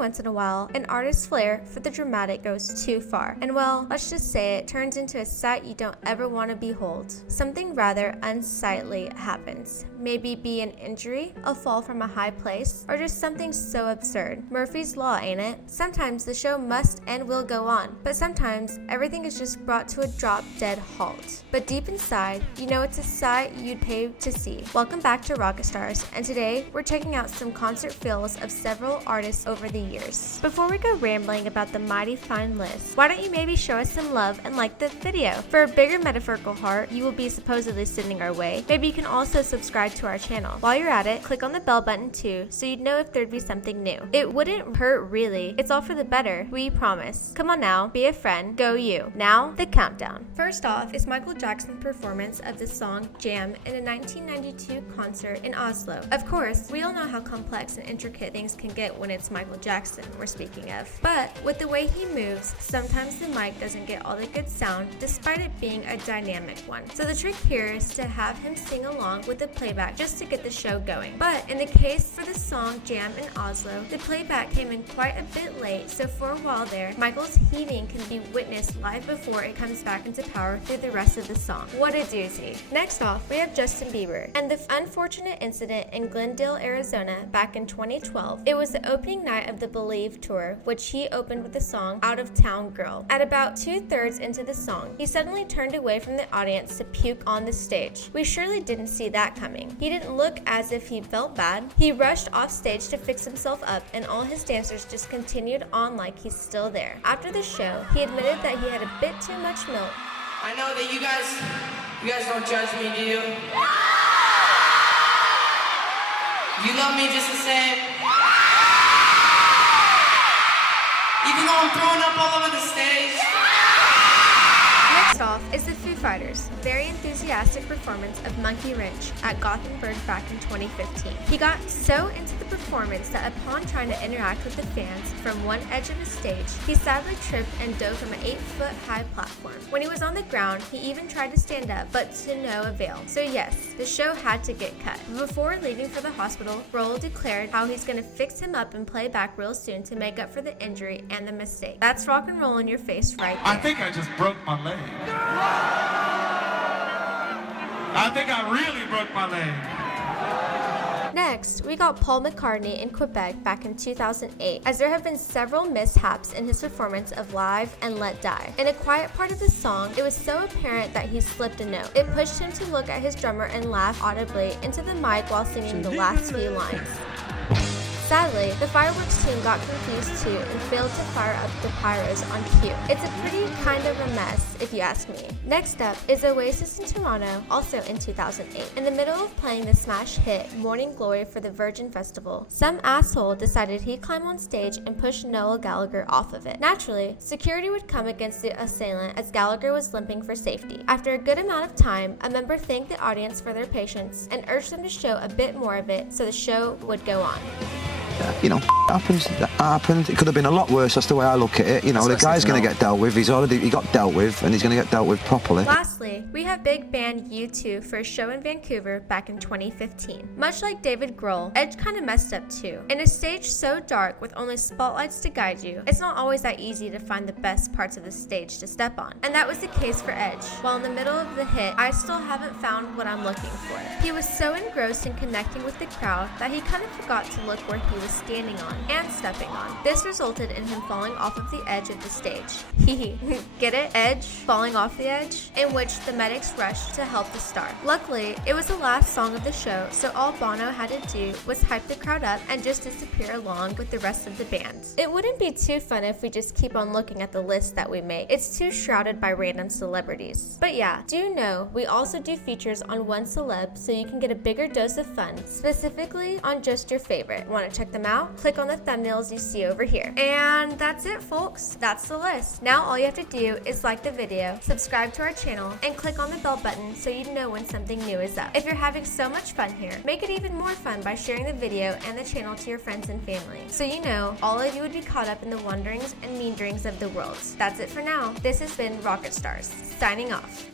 once in a while, an artist's flair for the dramatic goes too far, and well, let's just say it turns into a sight you don't ever want to behold. Something rather unsightly happens. Maybe be an injury, a fall from a high place, or just something so absurd. Murphy's Law, ain't it? Sometimes the show must and will go on, but sometimes everything is just brought to a drop-dead halt. But deep inside, you know it's a sight you'd pay to see. Welcome back to Rocket Stars, and today we're checking out some concert feels of several artists over the years. Before we go rambling about the mighty fine list, why don't you maybe show us some love and like the video? For a bigger metaphorical heart you will be supposedly sending our way, maybe you can also subscribe to our channel. While you're at it, click on the bell button too, so you'd know if there'd be something new. It wouldn't hurt really, it's all for the better, we promise. Come on now, be a friend, go you. Now, the countdown. First off is Michael Jackson's performance of the song Jam in a 1992 concert in Oslo. Of course, we all know how complex and intricate things can get when it's Michael Jackson we're speaking of. But with the way he moves, sometimes the mic doesn't get all the good sound despite it being a dynamic one. So the trick here is to have him sing along with the playback just to get the show going. But in the case for the song Jam in Oslo, the playback came in quite a bit late, so for a while there, Michael's heaving can be witnessed live before it comes back into power through the rest of the song. What a doozy. Next off, we have Justin Bieber and the unfortunate incident in Glendale, Arizona back in 2012. It was the opening night of the Believe tour, which he opened with the song Out of Town Girl. At about 2/3 into the song, he suddenly turned away from the audience to puke on the stage. We surely didn't see that coming. He didn't look as if he felt bad. He rushed off stage to fix himself up, and all his dancers just continued on like he's still there. After the show, he admitted that he had a bit too much milk. I know that you guys don't judge me, do you? You love me just the same. Even though I'm throwing up all over the stage. Next off is the Foo Fighters' very enthusiastic performance of Monkey Wrench at Gothenburg back in 2015. He got so into the performance that upon trying to interact with the fans from one edge of the stage, he sadly tripped and dove from an 8-foot-high platform. When he was on the ground, he even tried to stand up, but to no avail. So yes, the show had to get cut. Before leaving for the hospital, Grohl declared how he's gonna fix him up and play back real soon to make up for the injury and the mistake. That's rock and roll in your face right there. I think I just broke my leg. I think I really broke my leg. Next, we got Paul McCartney in Quebec back in 2008, as there have been several mishaps in his performance of Live and Let Die. In a quiet part of the song, it was so apparent that he slipped a note. It pushed him to look at his drummer and laugh audibly into the mic while singing the last few lines. Sadly, the fireworks team got confused too and failed to fire up the pyros on cue. It's a pretty kind of a mess, if you ask me. Next up is Oasis in Toronto, also in 2008. In the middle of playing the smash hit Morning Glory for the Virgin Festival, some asshole decided he'd climb on stage and push Noel Gallagher off of it. Naturally, security would come against the assailant as Gallagher was limping for safety. After a good amount of time, a member thanked the audience for their patience and urged them to show a bit more of it so the show would go on. You know, that happened. It could have been a lot worse. That's the way I look at it. You know, the guy's going to get dealt with. He got dealt with, and he's going to get dealt with properly. Lastly, we have big band U2 for a show in Vancouver back in 2015. Much like David Grohl, Edge kind of messed up too. In a stage so dark with only spotlights to guide you, it's not always that easy to find the best parts of the stage to step on. And that was the case for Edge. While in the middle of the hit, I still haven't found what I'm looking for. He was so engrossed in connecting with the crowd that he kind of forgot to look where he was standing on and stepping on. This resulted in him falling off of the edge of the stage. Get it? Edge? Falling off the edge? In which the medics rushed to help the star. Luckily, it was the last song of the show, so all Bono had to do was hype the crowd up and just disappear along with the rest of the band. It wouldn't be too fun if we just keep on looking at the list that we make. It's too shrouded by random celebrities. But yeah, do know we also do features on one celeb so you can get a bigger dose of fun, specifically on just your favorite. Want to check them out? Click on the thumbnails you see over here. And that's it, folks. That's the list. Now all you have to do is like the video, subscribe to our channel, and click on the bell button so you know when something new is up. If you're having so much fun here, make it even more fun by sharing the video and the channel to your friends and family, so you know all of you would be caught up in the wanderings and meanderings of the world. That's it for now. This has been Rocket Stars, signing off.